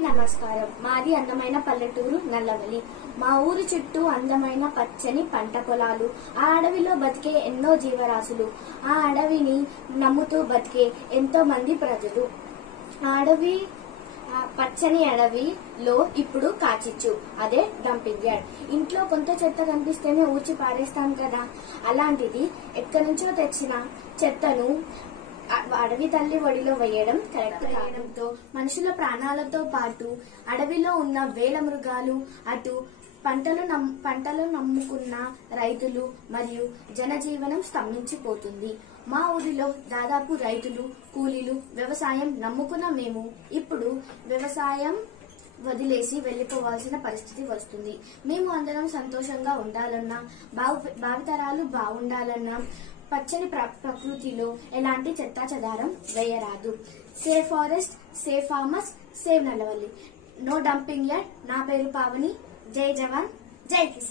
నమస్కారం. మాది అందమైన పల్లెటూరు నల్లవల్లి. మా ఊరి చుట్టూ అందమైన పచ్చని పంట పొలాలు, ఆ అడవిలో బతికే ఎన్నో జీవరాశులు, ఆ అడవిని నమ్ముతూ బతికే ఎంతో మంది ప్రజలు. పచ్చని అడవిలో ఇప్పుడు కాచిచ్చు, అదే డంపింగ్ యార్డ్. ఇంట్లో కొంత చెత్త కనిపిస్తేనే ఊడ్చి పారేస్తాం కదా, అలాంటిది ఎక్కడి నుంచో తెచ్చిన చెత్తను అడవి తల్లి ఒడిలో వేయడం కరెక్ట్ కావడంతో మనుషుల ప్రాణాలతో పాటు అడవిలో ఉన్న వేల మృగాలు, అటు పంటలు నమ్ముకున్న రైతులు మరియు జనజీవనం స్తంభించిపోతుంది. మా ఊరిలో దాదాపు రైతులు, కూలీలు, వ్యవసాయం నమ్ముకున్న మేము ఇప్పుడు వ్యవసాయం వదిలేసి వెళ్లిపోవాల్సిన పరిస్థితి వస్తుంది. మేము అందరం సంతోషంగా ఉండాలన్నా, భావితరాలు బాగుండాలన్నా పచ్చని ప్రకృతిలో ఎలాంటి చెత్తా చెదారం వేయరాదు. Save forest, save farmers, save Nallavalli. No dumping yard. నా పేరు పావని. జై జవాన్, జై కిసాన్.